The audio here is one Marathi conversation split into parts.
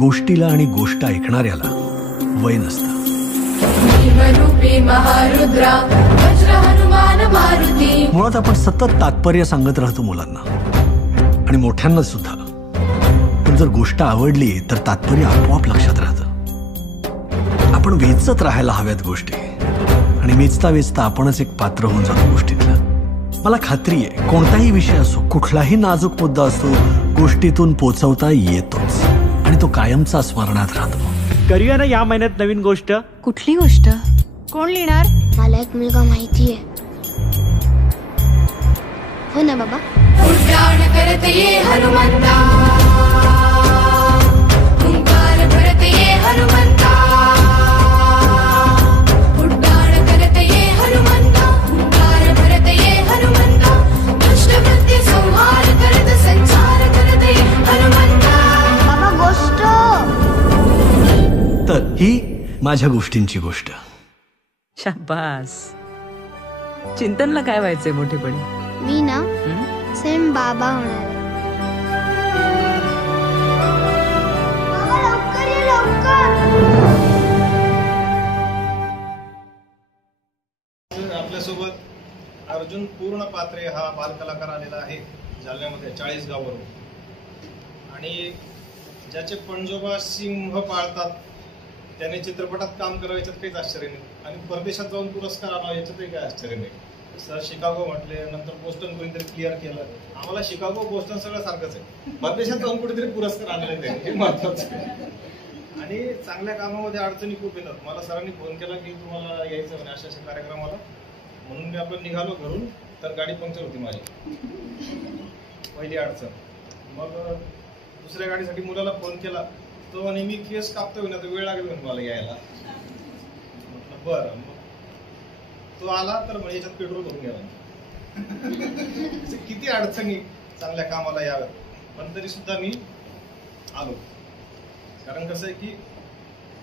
गोष्टीला आणि गोष्ट ऐकणाऱ्याला वय नसतं. मुळात आपण सतत तात्पर्य सांगत राहतो मुलांना आणि मोठ्यांना सुद्धा. पण जर गोष्ट आवडली तर तात्पर्य आपोआप लक्षात राहतं. आपण वेचत राहायला हव्यात गोष्टी आणि वेचता वेचता आपणच एक पात्र होऊन जातो गोष्टीतलं. मला खात्री आहे कोणताही विषय असो, कुठलाही नाजूक मुद्दा असो, गोष्टीतून पोचवता येतोच आणि तो कायमचा स्मरणात राहतो. करूया ना या महिन्यात नवीन गोष्ट. कुठली गोष्ट? कोण लिहिणार? मला एक मुलगा माहितीये. हो ना बाबा? उड्डाण करत ये हनुमंता, हुंकार भरत ये हनुमंता, उड्डाण करत ये हनुमंता, हुंकार भरत ये हनुमंता, दुष्टवृत्ती संहार करत संचार करत ये हनुमंता. बाबा गोष्ट. तर ही माझ्या गोष्टींची गोष्ट. शाबास. चिंतनला काय व्हायचंय मोठेपणी? मी ना सेम बाबा होणार. आपल्यासोबत अर्जुन पूर्णपात्रे हा बालकलाकार आलेला आहे जालन्यामध्ये 40 गावावरून. आणि ज्याचे पणजोबा सिंह पाळतात त्याने चित्रपटात काम करावं याच्यात काहीच आश्चर्य नाही. आणि परदेशात जाऊन पुरस्कार आला याच्यातही काही आश्चर्य नाही. सर शिकागो म्हटले, नंतर बोस्टन कोणीतरी क्लिअर केलं. आम्हाला शिकागो बोस्टन सगळं सारखंच आहे. परदेशात जाऊन कुठेतरी पुरस्कार आणले ते हे महत्वाचं आहे. आणि चांगल्या कामामध्ये अडचणी खूप येतात. मला सरांनी फोन केला की तुम्हाला यायचं म्हणे अशा अशा कार्यक्रमाला. म्हणून मी आपण निघालो घरून, तर गाडी पंक्चर होती माझी. पहिली अडचण. मग दुसऱ्या गाडीसाठी मुलाला फोन केला. तो आणि मी केस कापतोय ना, तर वेळ लागेल म्हणे मला यायला. म्हटलं बरं. मग तो आला तर म्हणजे याच्यात पेट्रोल भरून गेला. किती अडचणी चांगल्या कामाला याव्यात, पण तरी सुद्धा मी आलो. कारण कसं आहे की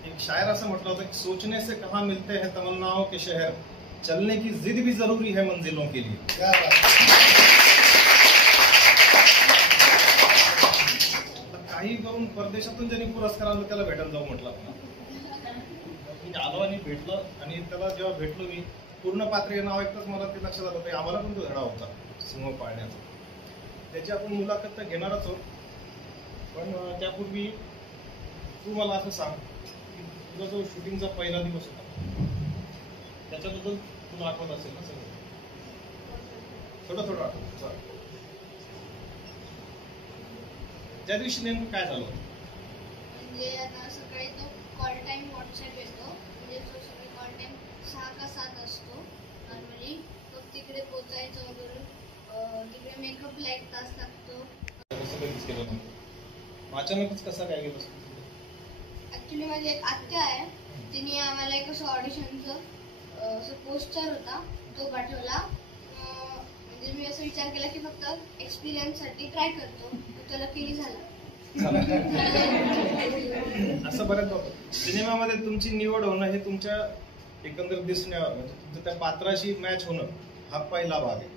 एक शायर असं म्हटलं होतं की सोचने से कहाँ मिलते हैं तमन्नाओं के शहर, चलने की जिद भी जरूरी है मंजिलों के लिए. काही करून परदेशातून ज्यांनी पुरस्कार आणला त्याला भेटायला जाऊ म्हटलं. मी आलो आणि भेटलं. आणि त्याला जेव्हा भेटलो मी, पूर्णपात्रे नाव ऐकताच मला ते लक्षात आलं की आम्हाला पण तो धडा होता सिंह पाळण्याचा. त्याची आपण मुलाखत तर घेणारच आहोत. पण त्यापूर्वी तू मला असं सांग की तुझा जो शूटिंगचा पहिला दिवस होता त्याच्याबद्दल तुला आठवत असेल ना सगळं? थोडं आठवत. त्या दिवशी नेमकं काय झालं? म्हणजे आता सकाळी तो कॉल टाइम व्हॉट्सअप येतो. म्हणजे तो सकाळी कॉल टाइम 6 का 7 असतो. नॉर्मली तो तिकडे पोचायचं वगैरे. तिकडे मेकअपला 1 तास लागतो. अचानकच कसा काय गेलं? ऍक्च्युली माझी एक आत्या आहे, तिने आम्हाला एक असं ऑडिशनचं असं पोस्टर होता तो पाठवला. म्हणजे मी असं विचार केला की फक्त एक्सपिरियन्ससाठी ट्राय करतो. त्याला केली झालं. असं बऱ्याच होतं सिनेमामध्ये तुमची निवड होणं हे तुमच्या एकंदर दिसण्यावर, म्हणजे तुमच्या त्या पात्राशी मॅच होणं हा पहिला भाग आहे.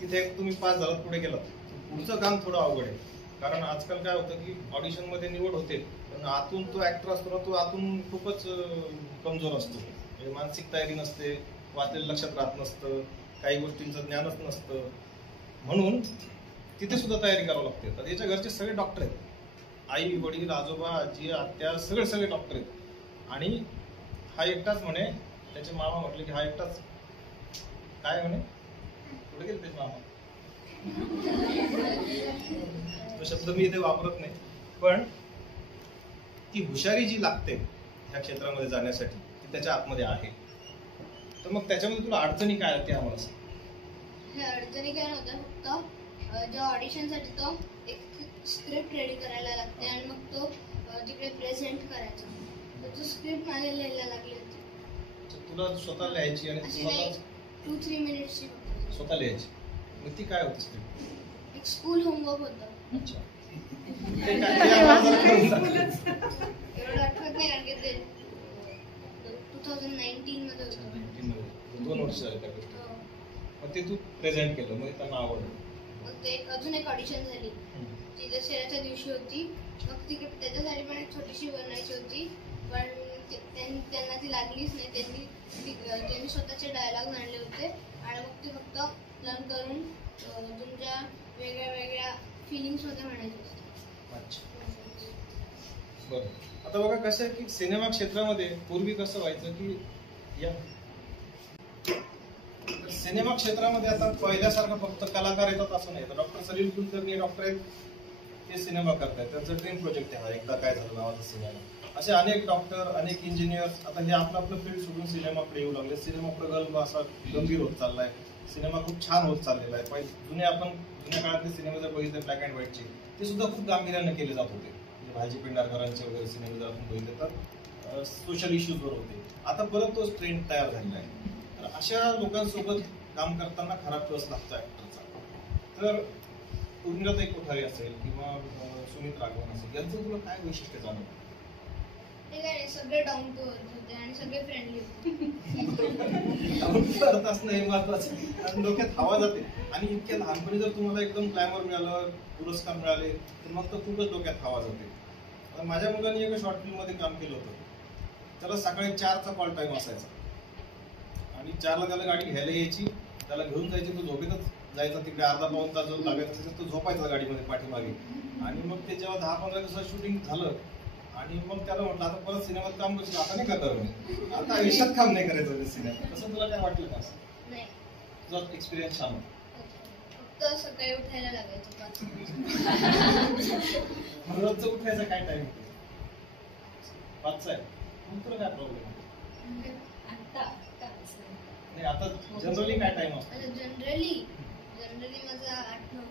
तिथे तुम्ही पास झालात, पुढे गेलात, पुढचं काम थोडं अवघड आहे. कारण आजकाल काय होतं की ऑडिशन मध्ये निवड होते, पण आतून तो ऍक्टर असतो ना, तो आतून खूपच कमजोर असतो. म्हणजे मानसिक तयारी नसते, वाचलेलं लक्षात राहत नसतं, काही गोष्टींचं ज्ञानच नसतं. म्हणून तिथे सुद्धा तयारी करावी लागते. तर याच्या घरचे सगळे डॉक्टर आहेत. आई वडील आजोबा आजी आत्या सगळे डॉक्टर आहेत. आणि हा एकटाच म्हणे, त्याचे मामा म्हटले की हा एकटाच काय म्हणे, कुठे गेले त्याचे मामा, तो शब्द मी इथे वापरत नाही. पण ती हुशारी जी लागते ह्या क्षेत्रामध्ये जाण्यासाठी ती त्याच्या आतमध्ये आहे. तर मग त्याच्यामध्ये तुला अडचणी काय आहेत ते आम्हाला सांग. अडचणी काय नव्हत्या, फक्त जेव्हा ऑडिशनसाठी तो एक स्क्रिप्ट रेडी करायला लागते आणि मग तो तिकडे प्रेझेंट करायचा. तर तो स्क्रिप्ट मला लिहायला लागली होती. तुला स्वतः लिहायची आणि 2-3 मिनिट्सची स्वतः लिहायची. मग ती काय होती स्क्रिप्ट? एक स्कूल होमवर्क होतं. अच्छा. एवढं आठवत नाही कारण की ते 2019 मध्ये होतं. 2 वर्ष झाले त्या गोष्टी. मग ते तू प्रेझेंट केलं, मग त्यांना आवडलं. मग ते अजून एक ऑडिशन झाली ती दसऱ्याच्या दिवशी होती. मग तिकडे त्याच्यासाठी पण एक छोटीशी बनायची होती, पण त्यांना ती लागलीच नाही. त्यांनी स्वतःचे डायलॉग आणले होते आणि मग ती फक्त लर्न करून तुमच्या वेगळ्या वेगळ्या फिलिंग्स मध्ये म्हणायचे असतात. अच्छा, बरं. आता बघा कसं आहे की सिनेमा क्षेत्रामध्ये पूर्वी कसं व्हायचं की या सिनेमा क्षेत्रामध्ये आता पहिल्यासारखं फक्त कलाकार येतात असं नाही. डॉक्टर सलील कुलकर्णी डॉक्टर आहेत, ते सिनेमा करतायत, त्यांचं ड्रीम प्रोजेक्ट आहे एकदा काय झालं नावाचा सिनेमा. असे अनेक डॉक्टर, अनेक इंजिनियर्स आता हे आपलं फील्ड सोडून सिनेमाकडे येऊ लागले. सिनेमा प्रगल्भ असा गंभीर होत चाललाय. सिनेमा खूप छान होत चाललेला आहे. जुन्या काळातले सिनेमा जर बघितले ब्लॅक अँड व्हाईटचे, ते सुद्धा खूप गांभीर्याने केले जात होते. म्हणजे भाजी पेंढारकरांचे वगैरे सिनेमे जर आपण बघितले तर सोशल इश्यूजवर होते. आता परत तो ट्रेंड तयार झालेला आहे. तर अशा लोकांसोबत काम करताना खरा कस लागतो ऍक्टरचा. तर उर्मिलाताई कोठारे असेल किंवा सुमित राघवन असेल, यांचं तुला काय वैशिष्ट्य जाणवतं? ते काय नाही, सगळे डाऊन टू अर्थ होते आणि सगळे फ्रेंडली होते. डाऊन टू अर्थ असणं हे महत्वाचं, कारण डोक्यात हवा जाते. आणि इतक्या लहानपणी जर तुम्हाला एकदम ग्लॅमर मिळालं, पुरस्कार मिळाले, तर मग तर खूपच डोक्यात हवा जाते. माझ्या मुलांनी एका शॉर्ट फिल्म मध्ये काम केलं होतं. त्याला सकाळी 4चा कॉल टाइम असायचा आणि 4ला त्याला गाडी घ्यायला यायची, त्याला घेऊन जायची, तो झोपेतच जायचा. तिकडे अर्धा पाऊण तास जो लागायचा तो झोपायचा गाडीमध्ये पाठीमागे. आणि मग ते जेव्हा 10-15 दिवसात शूटिंग झालं आणि मग त्याला म्हटलं आता परत सिनेमात काम करशील, आता नाही का करू, आता आयुष्यात काम नाही करायचं सिनेमात. तसं तुला काय वाटलं का? नाही, तुझा एक्सपिरियन्स छान होता. फक्त सकाळी उठायला लागायचं 5 रोजचं उठायचा काय टाइम होतो? 5चा आहे. मग तुला काय प्रॉब्लेम आहे? नाही, आता जनरली काय टाइम असतो? जनरली माझा 8-9.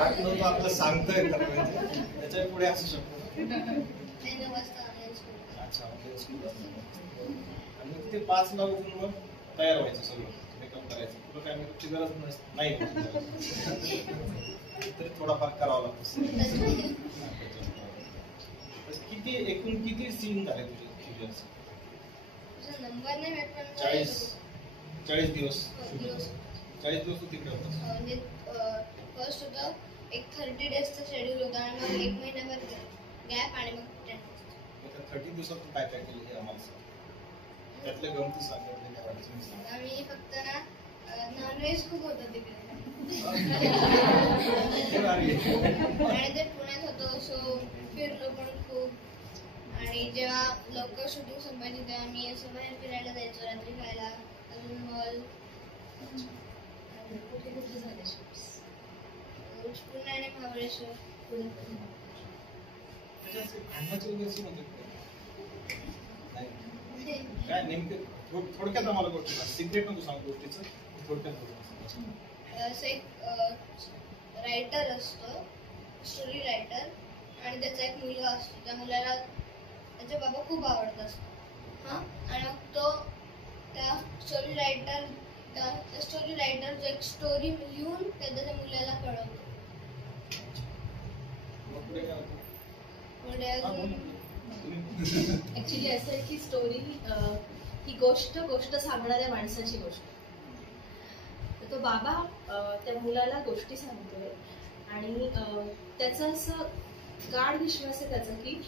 8-9 तो आपलं सांगतोय खरं म्हणजे, त्याच्या पुढे असू शकतो. 9 वाजता ऑनलाईन स्कूल. अच्छा, ऑनलाईन स्कूल असतं. आणि मग ते 5ला उठून मग तयार व्हायचं, सगळं मेकअप करायचं. तुला काय मेकअपची गरज नाही तरी थोडाफार करावा लागतो. एकूण किती सीन झाले तुझे? नंबर नाही माहित, पण 40 दिवस. 40 दिवस तू तिकडे होतास. म्हणजे फर्स्ट होतं एक 30 डेजचं शेड्यूल होतं आणि मग 1 महिन्याभर गॅप आणि मग 10 डेज. 30 दिवसात तू काय काय केलं हे आम्हाला सांग. त्यातल्या गमती सांग, त्यातले काय वाटतं सांग. आम्ही फक्त ना नॉनव्हेज खूप होतं तिकडे आणि ते पुण्यात होतो, सो फिरलो पण खूप. आणि जेव्हा लवकर शूटिंग संपायची तेव्हा मी असं बाहेर फिरायला जायचो, रात्री खायला, अजून मॉल. कुठे कुठे झाले शूट्स? पुणे आणि महाबळेश्वर. काय नेमकं थोडक्यात आम्हाला गोष्टी सिक्रेट नको सांग गोष्टीचं, थोडक्यात. असं एक रायटर असतो, स्टोरी रायटर, आणि त्याचा एक मुलगा असतो. त्या मुलाला त्याचे बाबा खूप आवडत असतो. आणि मग तो त्या स्टोरी रायटर जो एक स्टोरी लिहून त्याच्या मुलाला कळवतो. पुढे अजून ऍक्च्युली असं आहे की स्टोरी ही गोष्ट सांगणाऱ्या माणसाची गोष्ट. तर तो बाबा त्या मुलाला गोष्टी सांगतोय आणि त्याचा असं गाढ विश्वास आहे त्याचा की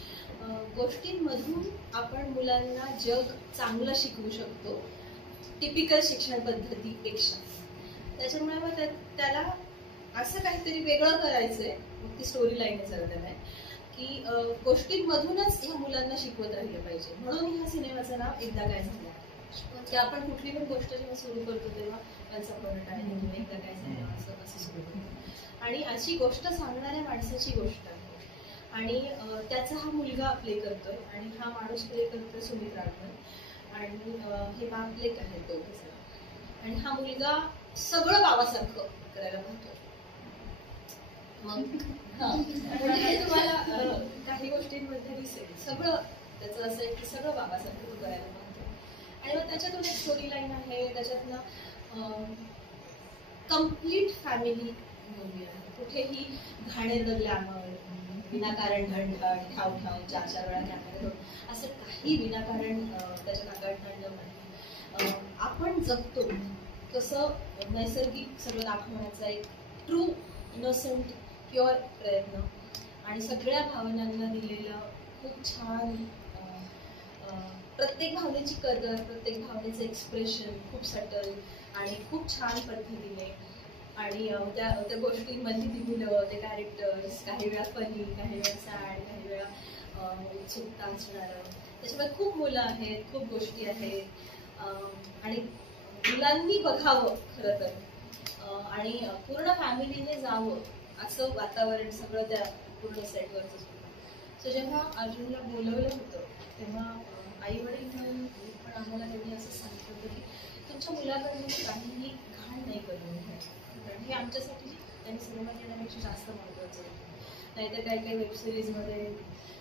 गोष्टींमधून आपण मुलांना जग चांगलं शिकवू शकतो टिपिकल शिक्षण पद्धतीपेक्षा. त्याच्यामुळे मग त्याला असं काहीतरी वेगळं करायचंय. मग ती स्टोरी लाईन आहे सगळं त्याला की गोष्टींमधूनच ह्या मुलांना शिकवत राहिलं पाहिजे. म्हणून ह्या सिनेमाचं नाव एकदा काय झालं, की आपण कुठली पण गोष्ट जेव्हा सुरू करतो तेव्हा वन्स अपॉन अ टाइम किंवा एकदा काय झालं असं सुरू करतो. आणि अशी गोष्ट सांगणाऱ्या माणसाची गोष्ट आहे. आणि त्याचा हा मुलगा प्ले करतोय आणि हा माणूस प्ले करतोय सुमित राघवन. आणि हे बापलेक आहेत दोघे. आणि हा मुलगा सगळं बाबासारखं करायला पाहतोय. मग तुम्हाला काही गोष्टींमध्ये दिसेल सगळं त्याचं असं आहे की सगळं बाबासारखं तो करायला पाहतोय. आणि मग त्याच्यातून एक स्टोरी लाईन आहे, त्याच्यातनं कम्प्लीट फॅमिली मूवी आहे. कुठेही घाणेरडं ग्लॅमर, विनाकारण ढणढण, ठाव 4 वेळा कॅमेरा असं काही विनाकारण त्याच्यात आगळतांडव नाही. आपण जगतो कसं नैसर्गिक सगळं दाखवण्याचा एक ट्रू इनोसंट प्युअर प्रयत्न आणि सगळ्या भावनांना दिलेलं खूप छान प्रत्येक भावनेची कदर, प्रत्येक भावनेचं एक्सप्रेशन खूप सटल आणि खूप छान पद्धतीने आणि त्या गोष्टींमध्ये दिलेलं ते कॅरेक्टर्स काही वेळा फनी, काही वेळा सॅड, काही वेळा उत्सुकता असणारं. त्याच्यामध्ये खूप मुलं आहेत, खूप गोष्टी आहेत आणि मुलांनी बघावं खरं तर आणि पूर्ण फॅमिलीने जावं असं वातावरण सगळं त्या पूर्ण सेटवरच होतं. सो जेव्हा अर्जुनला बोलवलं होतं तेव्हा आई वडील म्हणून पण आम्हाला त्यांनी असं सांगितलं होतं की तुमच्या मुलाकडून काहीही घाण नाही करून घ्या, कारण हे आमच्यासाठी त्यांनी सिनेमात येण्यापेक्षा जास्त महत्त्वाचं होतं. नाहीतर काही काही वेबसिरीजमध्ये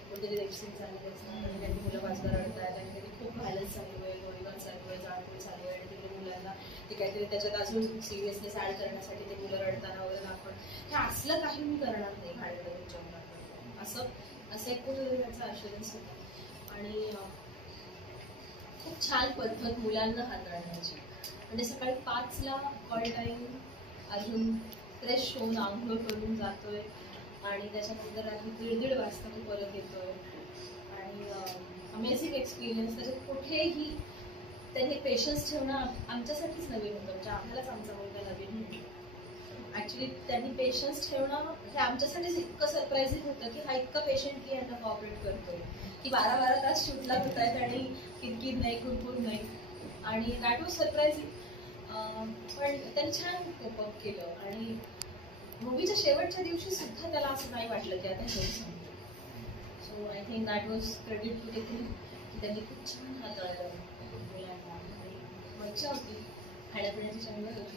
कोणतरी वेबसिरीज चालली असणार आणि काही मुलं बाजूला रडतात आणि कधी खूप व्हायलन्स चालू आहे, गोळीबार चालू आहे, जाळपोळ चालू आहे आणि तिथे मुलांना ते काहीतरी त्याच्यात अजून सिरियसनेस ॲड करण्यासाठी ते मुलं रडताना वगैरे आपण हे असलं काही मी करणार नाही घाणेरडं तुमच्या मुलांकडून असं एक कुठेतरी त्याचं आश्वासन होतं. आणि खूप छान पद्धत मुलांना हाताळण्याची. म्हणजे सकाळी 5ला कॉल टाईम, अर्जुन फ्रेश होऊन आंघोळ करून जातोय आणि त्याच्यानंतर रात्री 1:30 वाजता तो परत येतोय आणि अमेझिंग एक्सपिरियन्स. त्याच्यात कुठेही त्यांनी पेशन्स ठेवणं आमच्यासाठीच नवीन होतं, म्हणजे आम्हालाच आमचा मुलगा नवीन होतो. ॲक्च्युली त्यांनी पेशन्स ठेवणं हे आमच्यासाठीच इतकं सरप्रायझिंग होतं की हा इतका पेशंटली यांना कॉपरेट करतोय की 12-12 तास शूटला होत आहेत आणि किरकिर नाही, कुरकुर नाही आणि दॅट वॉज सरप्रायझिंग. पण त्यांनी छान कोपअप केलं आणि मूवीच्या शेवटच्या दिवशी सुद्धा त्याला असं नाही वाटलं की आता हे सांगतो. So I think that was credit to taking की त्यांनी खूप छान हाताळलं मुलांना आणि मज्जा होती. खाण्यापिण्याची चांगलं होती,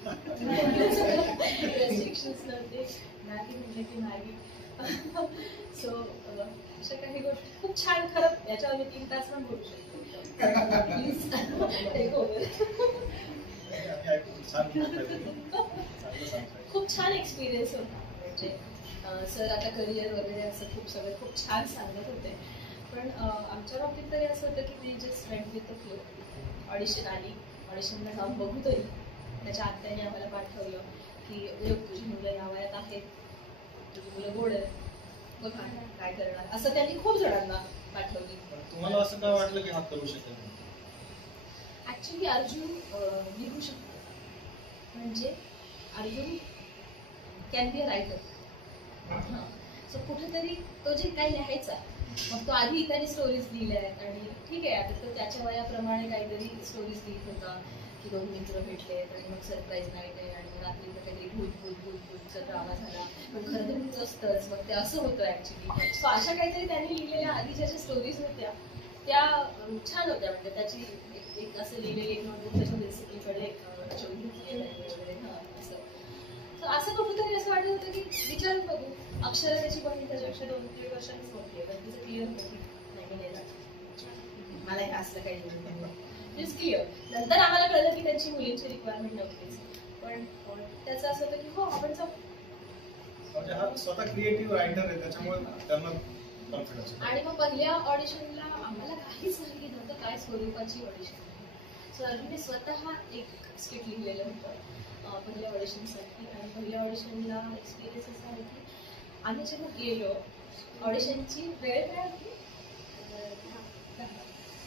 रेस्ट्रिक्शन्स नव्हते, मॅगी म्हटलं की मॅगी. सो अशा काही गोष्टी खूप छान. खरं याच्यावर मी 3 तास पण बोलू शकतो. Please take over. खूप छान एक्सपिरियन्स होता. म्हणजे सर आता करिअर वगैरे असं खूप सगळं खूप छान सांगत होते, पण आमच्या बाबतीत तरी असं होतं की मी just went with the flow. Audition आली, ऑडिशनला जाऊन बघू तरी. त्याच्या आत्याने आम्हाला पाठवलं की तुझी मुलं या वयात आहेत, तुझी मुलं गोड आहेत, बघा काय करणार, असं त्यांनी खूप जणांना पाठवली. तुम्हाला असं काय वाटलं की हा करू शकेल? ऍक्च्युली अर्जुन लिहू शकतो, म्हणजे Arjun can be a writer. So कुठेतरी तो जे काही लिहायचा, मग तो आधी त्याने स्टोरीज लिहिल्या आहेत आणि ठीक आहे आता तो त्याच्या वयाप्रमाणे काहीतरी स्टोरीज लिहित होता की 2 मित्र भेटले आणि मग सरप्राईज नाईट आहे आणि मग रात्री काहीतरी भूतचा ड्रामा झाला, पण खरं तर भूत असतंच, मग ते असं होतं ऍक्च्युली. सो अशा काहीतरी त्यांनी लिहिलेल्या आधीच्या ज्या स्टोरीज होत्या त्या छान होत्या. म्हणजे त्याची एक असं लिहिलेली एक नोटबुक त्याच्या रेसिपीकडे ठेवून घेतलेलं आहे वगैरे. असं कुठेतरी असं वाटत होतं की विचारून बघू. अक्षरा त्याची बहीण त्याच्यापेक्षा 2-3 वर्षांनीच मोठी आहे, पण तिचं क्लिअर होती नाही मी नाही मला हे असलं काही नाही क्लिअर. नंतर आम्हाला कळलं की त्यांची मुलींची रिक्वायरमेंट नव्हतीच, पण त्याचं असं होतं की हो आपण म्हणजे हा स्वतः क्रिएटिव्ह रायटर आहे त्याच्यामुळे त्यांना कॉन्फिडन्स. आणि मग पहिल्या ऑडिशनला आम्हाला काहीच माहिती नव्हतं काय स्वरूपाची ऑडिशन. सो अर्जुनने स्वतः एक स्क्रिप्ट लिहिलेलं होतं पहिल्या ऑडिशनसाठी. आणि पहिल्या ऑडिशनला एक्सपिरियन्स असा आहे की आम्ही जेव्हा गेलो, ऑडिशनची वेळ काय होती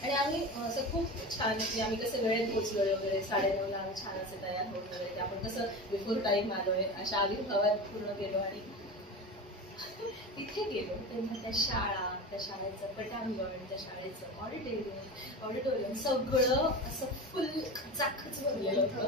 आणि आम्ही असं खूप छान की आम्ही कसं वेळेत पोहोचलोय वगैरे, 9:30ला आम्ही छान असे तयार होत वगैरे, आपण कसं बिफोर टाईम आलोय अशा आविर्भावात पूर्ण गेलो. आणि तिथे गेलो तेव्हा त्या शाळा, त्या शाळेचं पटांगण, त्या शाळेचं ऑडिटोरियम सगळं असं फुल चाखच भरलेलं होतं.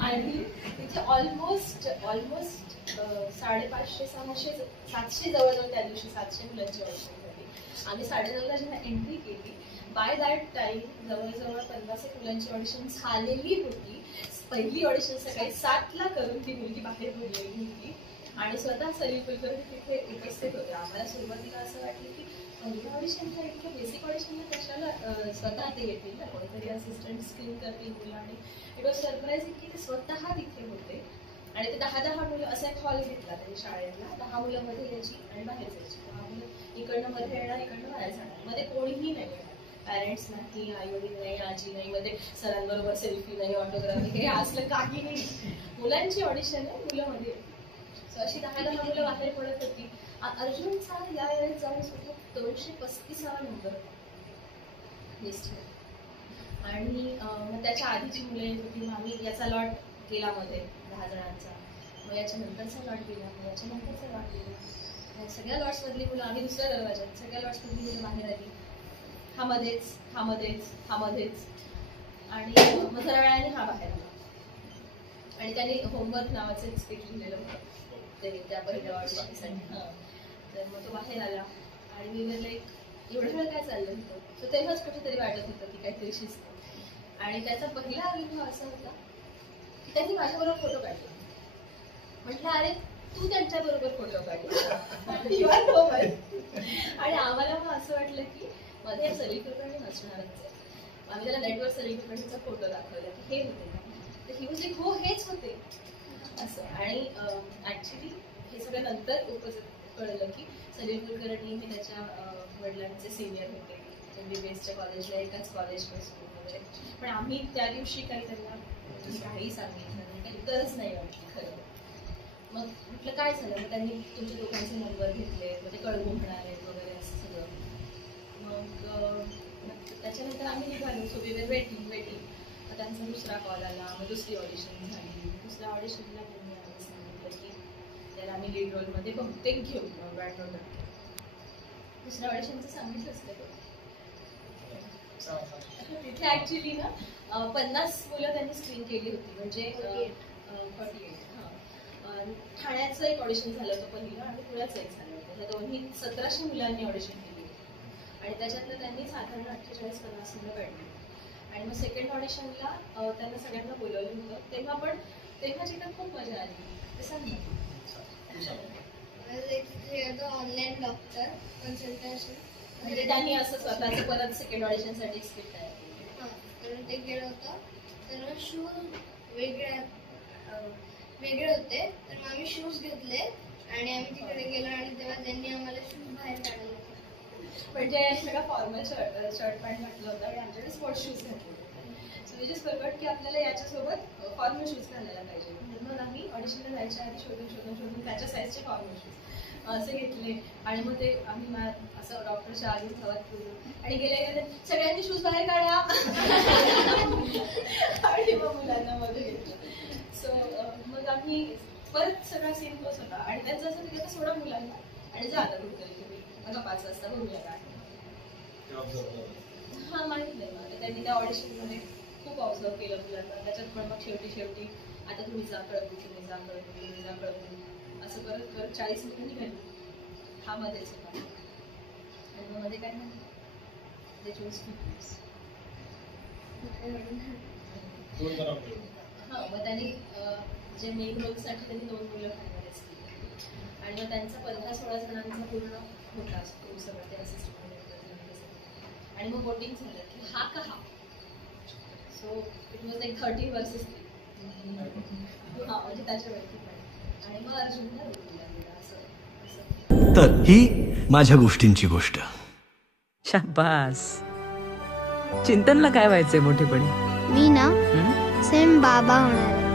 आणि तिथे ऑलमोस्ट 550-600 700 जवळजवळ त्या दिवशी 700 मुलांची ऑडिशन झाली. आम्ही 9:30ला जेव्हा एंट्री केली, बाय दॅट टाईम जवळजवळ 50 मुलांची ऑडिशन झालेली होती. पहिली ऑडिशन सकाळी 7ला करून ती मुलगी बाहेर बोललेली होती आणि स्वतः सलील कुलकर्णी तिथे उपस्थित होते. आम्हाला सुरुवातीला असं वाटलं की पहिल्या ऑडिशनला इतक्या बेसिक ऑडिशनला कशाला स्वतः ते येतील ना, कोणीतरी असिस्टंट स्क्रीन करतील मुलं. आणि इट वॉज सरप्रायझिंग की ते स्वतः तिथे होते आणि ते 10-10 मुलं असा एक हॉल घेतला त्यांनी शाळेतला. 10 मुलं मध्ये यायची आणि बाहेर जायची. 10 मुलं इकडनं मध्ये येणार, इकडनं बाहेर जाणार, मध्ये कोणीही नाही येणार, पॅरेंट्स नाही, आई वडील नाही, आजी नाही, मध्ये सरांबरोबर सेल्फी नाही, ऑटोग्राफी काही असलं काही नाही. मुलांची ऑडिशन आहे, मुलं मध्ये. So अशी 10 मुलं बाहेर पडत होती. अर्जुनचा या वेळेस जाऊन सुद्धा 235 नंबर लिस्टमध्ये. आणि मग त्याच्या आधीची मुलं येत होती. मग आम्ही याचा लॉट गेला मध्ये 10 जणांचा, मग याच्या नंतरचा लॉट गेला, मग याच्या नंतरचा लॉट गेला. सगळ्या लॉट्समधली मुलं, आम्ही दुसऱ्या दरवाज्यात, सगळ्या लॉट्समधली मुलं बाहेर आली. हा मध्येच, हा मध्येच, हा मध्येच. आणि मग थोड्या वेळाने हा बाहेर आला. आणि त्याने होमवर्क नावाचं एक स्पीच लिहिलेलं होतं ते त्या पहिल्या वाटसाठी. तर मग तो बाहेर आला आणि मी म्हणलं एवढं वेळ काय चाललं होतं. सो तेव्हाच कुठेतरी वाटत होतं की काहीतरी शिस्त. आणि त्याचा पहिला अनुभव असा होता की त्यांनी माझ्याबरोबर फोटो काढला. म्हटलं अरे तू त्यांच्याबरोबर फोटो काढला. आणि आम्हाला मग असं वाटलं की मध्ये सलील कुलकर्णी नसणारच आहे. आम्ही त्याला नेटवर सलील कुलकर्णीचा फोटो दाखवला की हे होते का, तर ही वॉज लाईक हो हेच होते असं. आणि ऍक्च्युली हे सगळं नंतर कळलं की सलील कुलकर्णी हे त्याच्या वडिलांचे सिनियर होते MBBSच्या कॉलेजला, एकाच कॉलेजपासून वगैरे. पण आम्ही त्या दिवशी काही त्यांना काही सांगितलं नाही, काही गरज नाही वाटली खरं. मग म्हटलं काय झालं, मग त्यांनी तुमच्या दोघांचे नंबर घेतले, मग ते कळवून म्हणाले वगैरे असं सगळं. मग त्याच्यानंतर आम्ही निघालो. So we were waiting. मग त्यांचा दुसरा कॉल आला, मग दुसरी ऑडिशन झाली. दुसऱ्या ऑडिशनला त्यांनी आम्ही सांगितलं की त्याला आम्ही लीड रोलमध्ये बहुतेक घेऊ 92%. दुसऱ्या ऑडिशनचं सांगितलंच नाही. तिथे ऍक्च्युली ना 50 मुलं त्यांनी स्क्रीन केली होती. म्हणजे 48. ठाण्याचं एक ऑडिशन झालं होतं पहिलं आणि पुण्याचं एक झालं होतं. त्या दोन्ही 1700 मुलांनी ऑडिशन केली होती. आणि त्याच्यातलं त्यांनी साधारण 48-50 मुलं काढली. आणि मग सेकंड ऑडिशनला त्यांना सगळ्यांना बोलवलं होतं. तेव्हाची तर खूप मजा आली. ते सांग ना. ऑनलाईन डॉक्टर कन्सल्टेशन म्हणजे त्यांनी असं स्वतःचं परत सेकंड ऑडिशनसाठी स्क्रिप्ट तयार केली. तर ते केलं होतं. तर शूज वेगळे होते. तर मग आम्ही शूज घेतले आणि आम्ही तिकडे गेलो आणि तेव्हा त्यांनी आम्हाला शूज बाहेर काढले. म्हणजे सगळं फॉर्मल शर्ट पॅन्ट म्हटलं होतं आणि आमच्याकडे स्पोर्ट्स शूज घातले होते. सो वी जस्ट फॉरगॉट की आपल्याला याच्यासोबत फॉर्मल शूज घालायला पाहिजे. म्हणून आम्ही ऑडिशनला जायच्या आधी शोधून त्याच्या साईजचे फॉर्मल शूज असे घेतले. आणि मग ते आम्ही असं डॉक्टरच्या आधी हवात फिरून आणि गेले सगळ्यांनी शूज बाहेर काढा आणि मग मुलांना मध्ये घेतलं. सो मग आम्ही परत सगळा सीन तोच होता. आणि त्यांचं असं तिथे सोडा मुलांना आणि जा आता कुठेतरी तुम्ही बघा 5 वाजता बघूया काय. हा माहित नाही. मग त्यांनी त्या ऑडिशनमध्ये खूप ऑब्झर्व केलं मुलांना. त्याच्यात पण मग शेवटी आता तुम्ही जा कळवू असं करत 40 मिनिटं निघाली. हा मध्येच होता. आणि मग मध्ये काय नाही हा. मग त्यांनी जे मेन रोलसाठी त्यांनी 2 मुलं फायनलाइज केली. आणि मग त्यांचा 15-16 जणांचा पूर्ण होता तो सगळं ते असिस्टंट. आणि मग वोटिंग झालं की हा का हा. So it was like 30 versus 3. हा म्हणजे त्याच्यावरती पण. आणि मग अर्जुनला रोल दिला गेला असं. तर ही माझ्या गोष्टींची गोष्ट. शाबास. चिंतनला काय व्हायचंय मोठेपणी? मी ना सेम बाबा होणार.